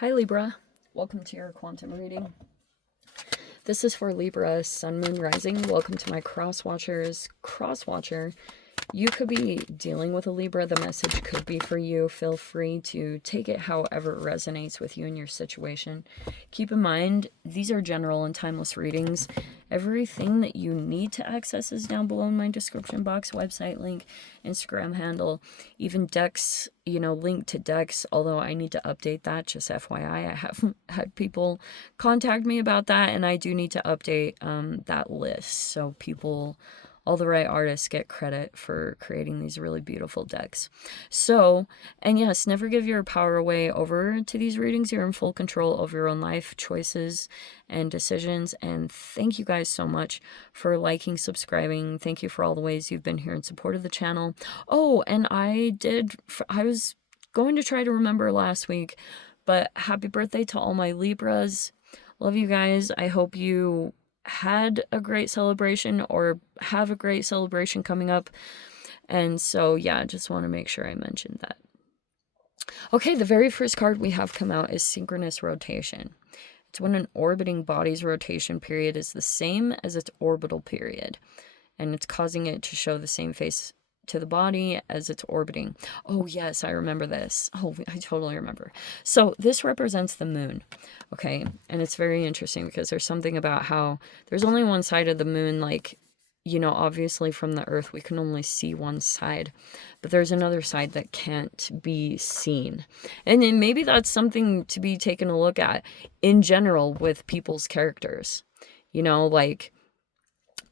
Hi Libra, welcome to your quantum reading. This is for Libra, Sun, Moon, Rising. Welcome to my crosswatchers. Crosswatcher, you could be dealing with a Libra. The message could be for you. Feel free to take it however it resonates with you and your situation. Keep in mind, these are general and timeless readings. Everything that you need to access is down below in my description box, website link, Instagram handle, even decks, link to decks, although I need to update that, just FYI. I have had people contact me about that, and I do need to update that list so people, all the right artists, get credit for creating these really beautiful decks. So, and yes, never give your power away over to these readings. You're in full control of your own life choices and decisions. And thank you guys so much for liking, subscribing. Thank you for all the ways you've been here in support of the channel. Oh, and I was going to try to remember last week, but happy birthday to all my Libras. Love you guys. I hope you had a great celebration or have a great celebration coming up. And so, yeah, just want to make sure I mentioned that. Okay, the very first card we have come out is synchronous rotation. It's when an orbiting body's rotation period is the same as its orbital period, and it's causing it to show the same face to the body as it's orbiting. Oh yes, I remember this. Oh, I totally remember. So this represents the moon, okay? And it's very interesting because there's something about how there's only one side of the moon, like, obviously from the earth we can only see one side, but there's another side that can't be seen. And then maybe that's something to be taken a look at in general with people's characters. Like,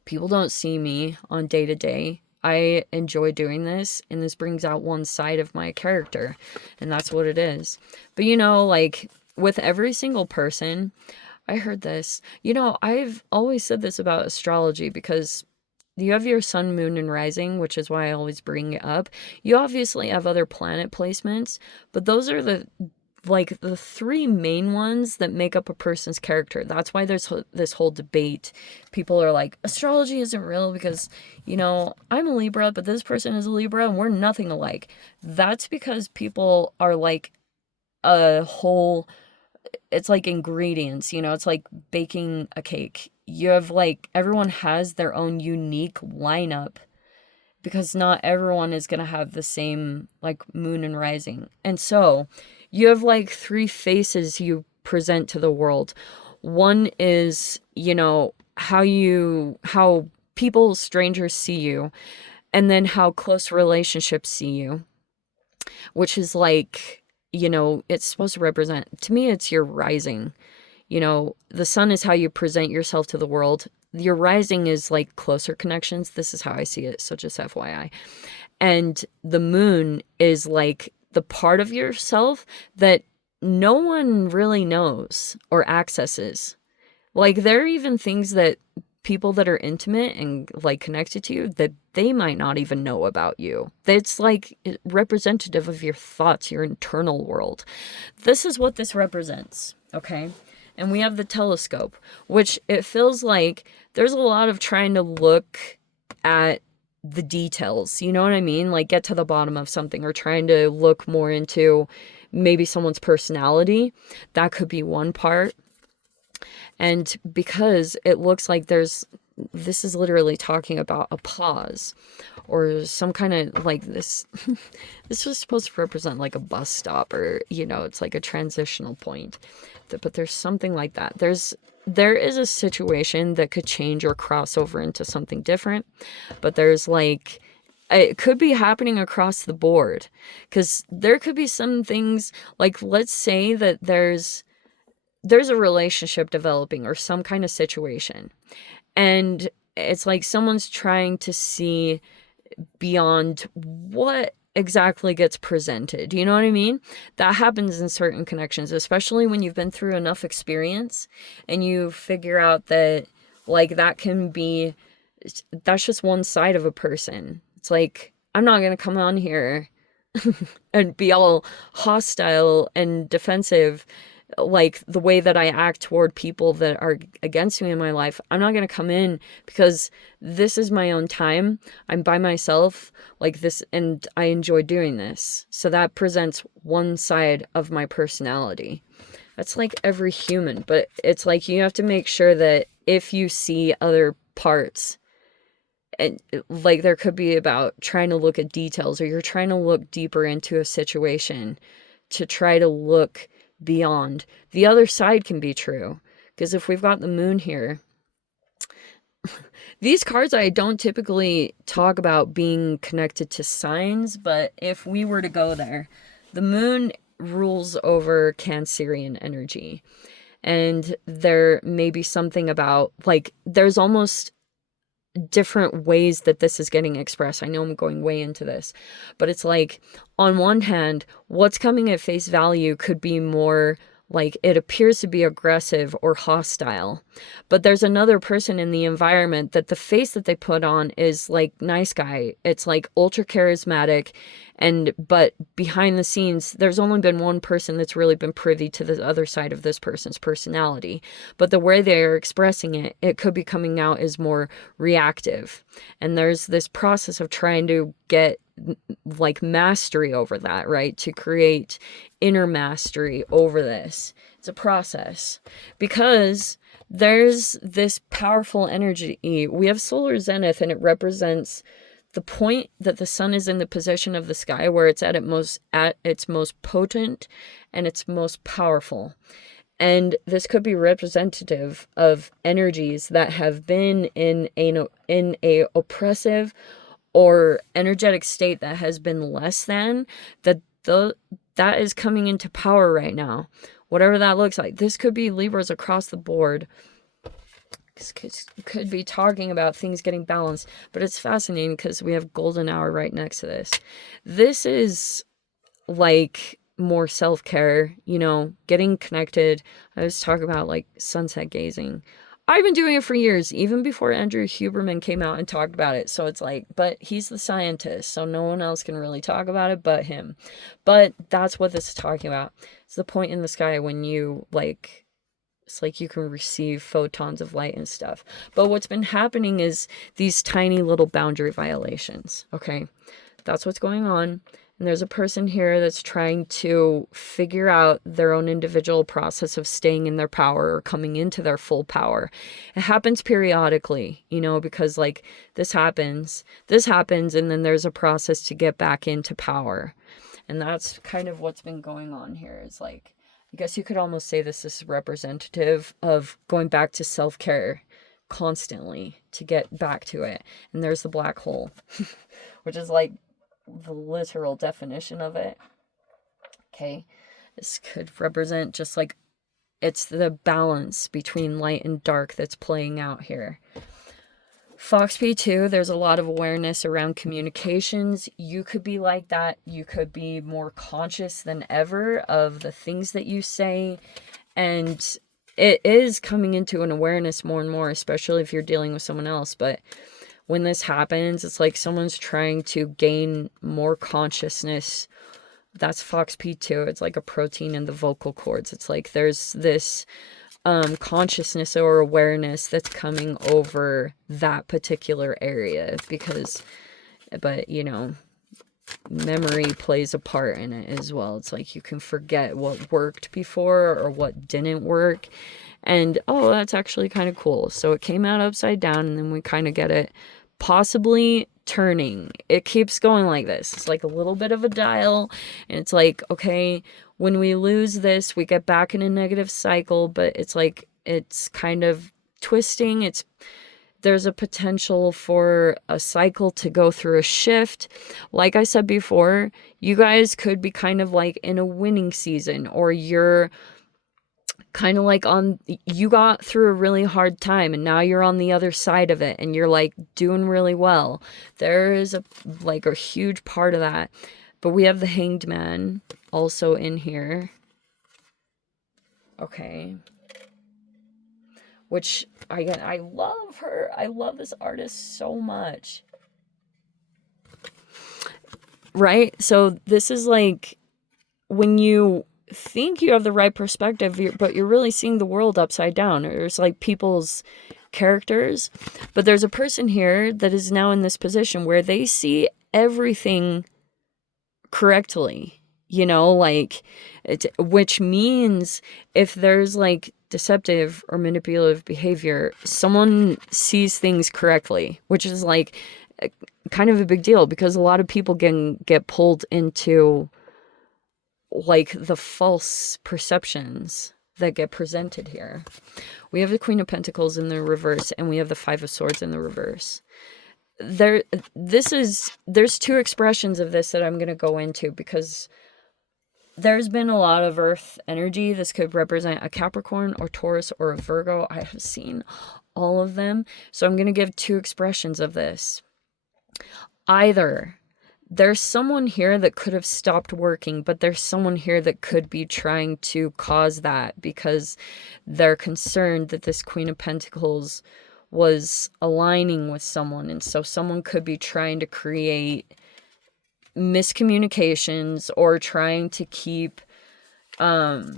people don't see me on day to day. I enjoy doing this, and this brings out one side of my character, and that's what it is. But like with every single person, I heard this, I've always said this about astrology, because you have your sun, moon, and rising, which is why I always bring it up. You obviously have other planet placements, but those are the three main ones that make up a person's character. That's why there's this whole debate. People are like, astrology isn't real because, I'm a Libra, but this person is a Libra and we're nothing alike. That's because people are like a whole, it's like ingredients, it's like baking a cake. You have everyone has their own unique lineup, because not everyone is going to have the same moon and rising. And so you have three faces you present to the world. One is, how people, strangers see you, and then how close relationships see you, which is it's supposed to represent, to me, it's your rising. The sun is how you present yourself to the world. Your rising is closer connections. This is how I see it, so just FYI. And the moon is the part of yourself that no one really knows or accesses. There are even things that people that are intimate and connected to you that they might not even know about you. That's representative of your thoughts, your internal world. This is what this represents, okay? And we have the telescope, which it feels like there's a lot of trying to look at the details, you know what I mean? Get to the bottom of something, or trying to look more into maybe someone's personality. That could be one part. And because it looks like this is literally talking about a pause or some kind of this. This was supposed to represent a bus stop, or, it's a transitional point. But there's something like that. There is a situation that could change or cross over into something different, but there's it could be happening across the board, because there could be some things, let's say that there's a relationship developing or some kind of situation, and it's someone's trying to see beyond what exactly gets presented. You know what I mean? That happens in certain connections, especially when you've been through enough experience and you figure out that that can be, that's just one side of a person. It's I'm not going to come on here and be all hostile and defensive like the way that I act toward people that are against me in my life. I'm not going to come in because this is my own time. I'm by myself like this, and I enjoy doing this. So that presents one side of my personality. That's like every human, but it's like you have to make sure that if you see other parts, and like there could be about trying to look at details, or you're trying to look deeper into a situation to try to look beyond. The other side can be true, because if we've got the moon here, these cards I don't typically talk about being connected to signs, but if we were to go there, the moon rules over Cancerian energy. And there may be something about, like, there's almost different ways that this is getting expressed. I know I'm going way into this, but it's like, on one hand, what's coming at face value could be more like it appears to be aggressive or hostile, but there's another person in the environment that the face that they put on is like nice guy. It's like ultra charismatic, but behind the scenes there's only been one person that's really been privy to the other side of this person's personality, but the way they're expressing it could be coming out as more reactive, and there's this process of trying to get like mastery over that, right? To create inner mastery over this. It's a process, because there's this powerful energy. We have solar zenith, and it represents the point that the sun is in the position of the sky where it's at its most potent and its most powerful. And this could be representative of energies that have been in a oppressive or energetic state that has been less than, that is coming into power right now. Whatever that looks like. This could be Libras across the board. This could be talking about things getting balanced. But it's fascinating because we have golden hour right next to this. This is like more self-care, getting connected. I was talking about like sunset gazing. I've been doing it for years, even before Andrew Huberman came out and talked about it. So it's like, but he's the scientist, so no one else can really talk about it but him. But that's what this is talking about. It's the point in the sky when you like, it's like you can receive photons of light and stuff. But what's been happening is these tiny little boundary violations, okay? That's what's going on. And there's a person here that's trying to figure out their own individual process of staying in their power or coming into their full power. It happens periodically, because like this happens, and then there's a process to get back into power. And that's kind of what's been going on here. Is like, I guess you could almost say this is representative of going back to self-care constantly to get back to it. And there's the black hole, which is like the literal definition of it. Okay, this could represent just like it's the balance between light and dark that's playing out here. Fox P2, there's a lot of awareness around communications. You could be like that. You could be more conscious than ever of the things that you say, and it is coming into an awareness more and more, especially if you're dealing with someone else. But when this happens, it's like someone's trying to gain more consciousness. That's Fox P2. It's like a protein in the vocal cords. It's like there's this consciousness or awareness that's coming over that particular area, but memory plays a part in it as well. It's like you can forget what worked before or what didn't work. And, that's actually kind of cool. So it came out upside down, and then we kind of get it possibly turning. It keeps going like this. It's like a little bit of a dial, and it's like, okay, when we lose this, we get back in a negative cycle, but it's like, it's kind of twisting. There's a potential for a cycle to go through a shift. Like I said before, you guys could be kind of like in a winning season, or you're kind of like you got through a really hard time and now you're on the other side of it and you're like doing really well. There is a huge part of that. But we have the Hanged Man also in here. Okay. Which, again, I love her. I love this artist so much. Right? So this is like when you think you have the right perspective, but you're really seeing the world upside down. There's like people's characters, but there's a person here that is now in this position where they see everything correctly, you know, like which means if there's like deceptive or manipulative behavior, someone sees things correctly, which is like kind of a big deal, because a lot of people can get pulled into like the false perceptions that get presented here. We have the Queen of Pentacles in the reverse, and we have the Five of Swords in the reverse. There's two expressions of this that I'm going to go into, because there's been a lot of earth energy. This could represent a Capricorn or Taurus or a Virgo. I have seen all of them. So I'm going to give two expressions of this. Either there's someone here that could have stopped working, but there's someone here that could be trying to cause that because they're concerned that this Queen of Pentacles was aligning with someone. And so someone could be trying to create miscommunications or trying to keep trying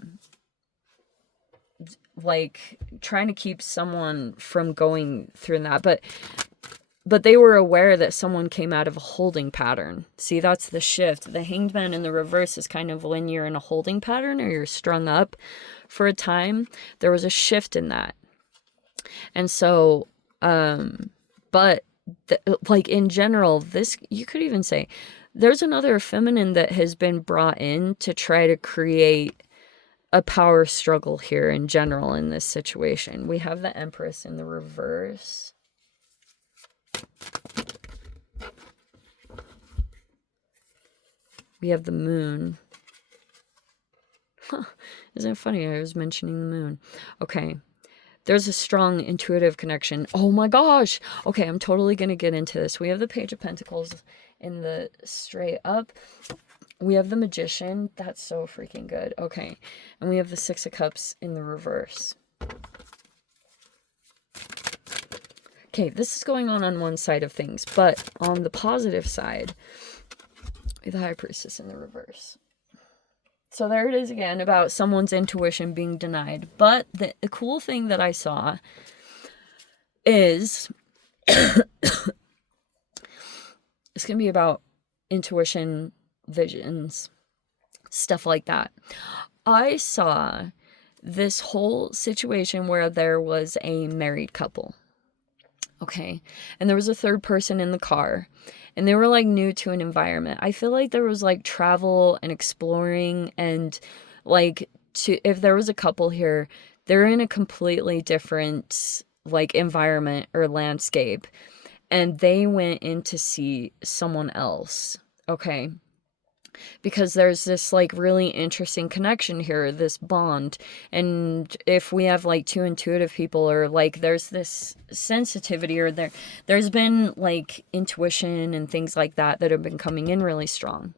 to keep someone from going through that, but they were aware that someone came out of a holding pattern. See, that's the shift. The Hanged Man in the reverse is kind of when you're in a holding pattern or you're strung up for a time. There was a shift in that. And so but like in general, this, you could even say there's another feminine that has been brought in to try to create a power struggle here in general in this situation. We have the Empress in the reverse. We have the Moon. Huh. Isn't it funny? I was mentioning the Moon. Okay. There's a strong intuitive connection. Oh my gosh. Okay, I'm totally going to get into this. We have the Page of Pentacles in the straight up. We have the Magician. That's so freaking good. Okay. And we have the Six of Cups in the reverse. Okay, this is going on one side of things, but on the positive side, we have the High Priestess in the reverse. So there it is again about someone's intuition being denied. But the cool thing that I saw is it's going to be about intuition, visions, stuff like that. I saw this whole situation where there was a married couple. Okay. And there was a third person in the car. And they were like new to an environment. I feel like there was like travel and exploring, and like if there was a couple here, they're in a completely different like environment or landscape. And they went in to see someone else. Okay. Because there's this like really interesting connection here, this bond. And if we have like two intuitive people, or like there's this sensitivity, or there's been like intuition and things like that have been coming in really strong.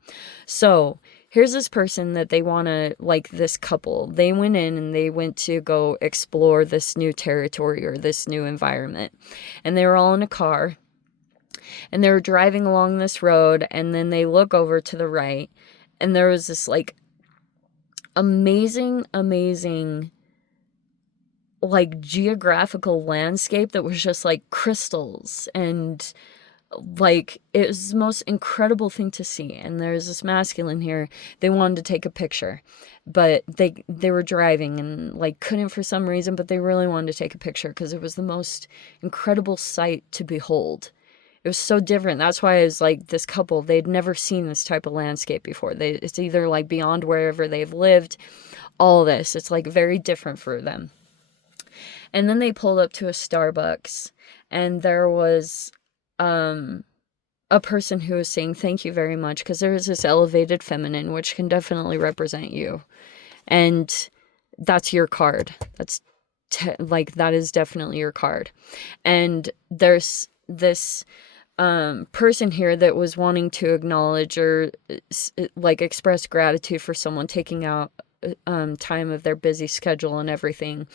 So here's this person that they want to, like this couple, they went in and they went to go explore this new territory or this new environment. And they were all in a car. And they were driving along this road, and then they look over to the right, and there was this like amazing like geographical landscape that was just like crystals, and like it was the most incredible thing to see. And there's this masculine here, they wanted to take a picture, but they were driving and like couldn't for some reason, but they really wanted to take a picture because it was the most incredible sight to behold. It was so different. That's why it was like this couple, they'd never seen this type of landscape before. It's either like beyond wherever they've lived, all this. It's like very different for them. And then they pulled up to a Starbucks, and there was a person who was saying thank you very much, because there is this elevated feminine, which can definitely represent you. And that's your card. That's like, that is definitely your card. And there's this person here that was wanting to acknowledge or like express gratitude for someone taking out time of their busy schedule and everything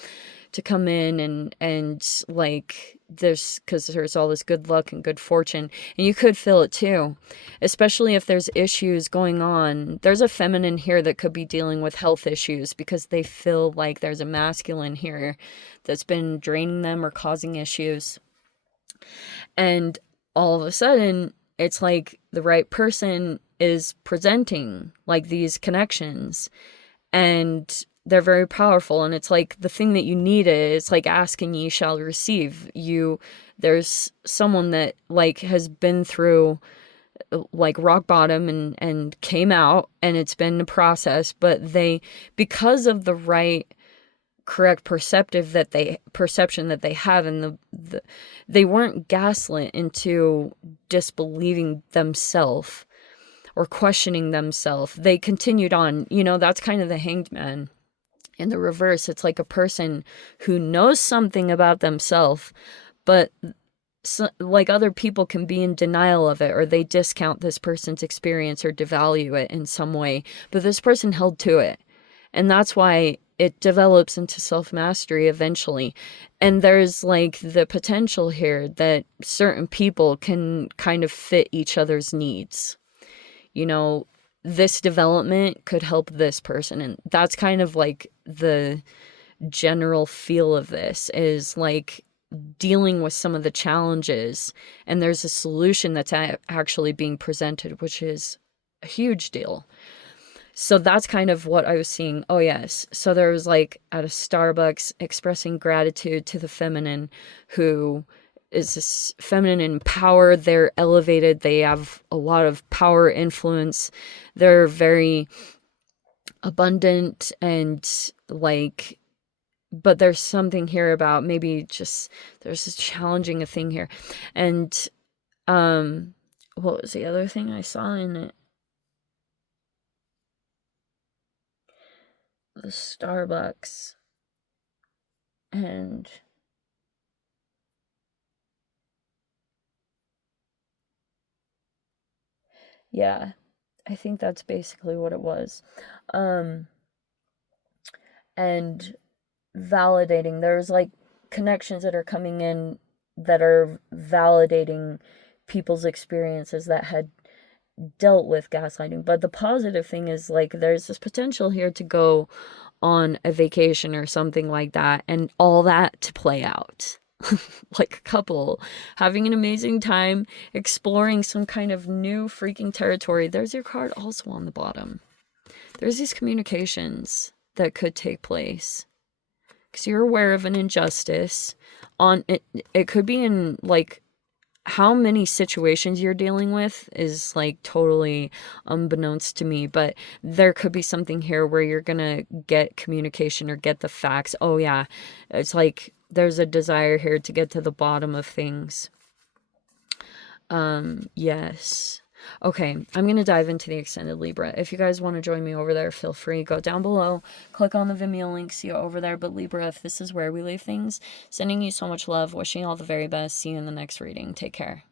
to come in and like there's, because there's all this good luck and good fortune, and you could feel it too, especially if there's issues going on. There's a feminine here that could be dealing with health issues because they feel like there's a masculine here that's been draining them or causing issues, and all of a sudden it's like the right person is presenting like these connections, and they're very powerful, and it's like the thing that you need is like asking, ye shall receive. There's someone that like has been through like rock bottom and came out, and it's been a process, but they, because of the right correct perception that they have, and they weren't gaslit into disbelieving themselves or questioning themselves. They continued on. That's kind of the Hanged Man. In the reverse, it's like a person who knows something about themselves, but like other people can be in denial of it, or they discount this person's experience or devalue it in some way, but this person held to it. And that's why it develops into self-mastery eventually. And there's like the potential here that certain people can kind of fit each other's needs. This development could help this person. And that's kind of like the general feel of this, is like dealing with some of the challenges. And there's a solution that's actually being presented, which is a huge deal. So that's kind of what I was seeing. Oh, yes. So there was like at a Starbucks expressing gratitude to the feminine, who is this feminine in power. They're elevated. They have a lot of power, influence. They're very abundant and like, but there's something here about maybe just, there's this challenging a thing here. And what was the other thing I saw in it? The Starbucks. And yeah, I think that's basically what it was. And validating, there's like connections that are coming in that are validating people's experiences that had dealt with gaslighting. But the positive thing is like there's this potential here to go on a vacation or something like that, and all that to play out. Like a couple having an amazing time exploring some kind of new freaking territory. There's your card also on the bottom. There's these communications that could take place because you're aware of an injustice on it. It could be in like how many situations you're dealing with is like totally unbeknownst to me, but there could be something here where you're gonna get communication or get the facts. Oh yeah, it's like there's a desire here to get to the bottom of things. Yes. Okay, I'm going to dive into the extended Libra. If you guys want to join me over there, feel free. Go down below, click on the Vimeo link, see you over there. But Libra, if this is where we leave things, sending you so much love, wishing you all the very best. See you in the next reading. Take care.